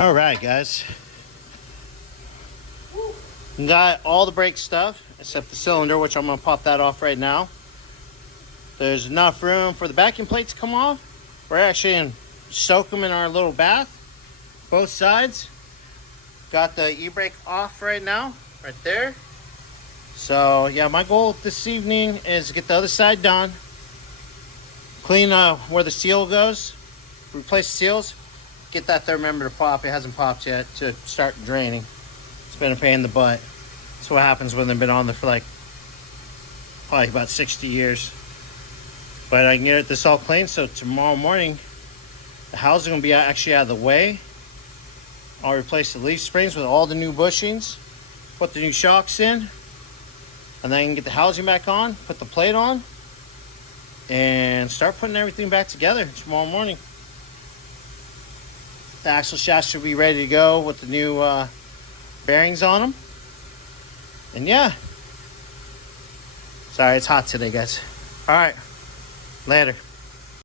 All right, guys. Got all the brake stuff except the cylinder, which I'm going to pop that off right now. There's enough room for the vacuum plate to come off. We're actually going to soak them in our little bath, both sides. Got the e-brake off right now, right there. So, yeah, my goal this evening is to get the other side done. Clean where the seal goes. Replace the seals. Get that thermometer to pop. It hasn't popped yet to start draining. It's been a pain in the butt. That's what happens when they've been on there for like probably about 60 years. But I can get this all clean, so tomorrow morning the housing will be actually out of the way. I'll replace the leaf springs with all the new bushings, put the new shocks in, and then I can get the housing back on, put the plate on, and start putting everything back together tomorrow morning. The axle shafts should be ready to go with the new bearings on them. And yeah. Sorry, it's hot today, guys. All right. Later.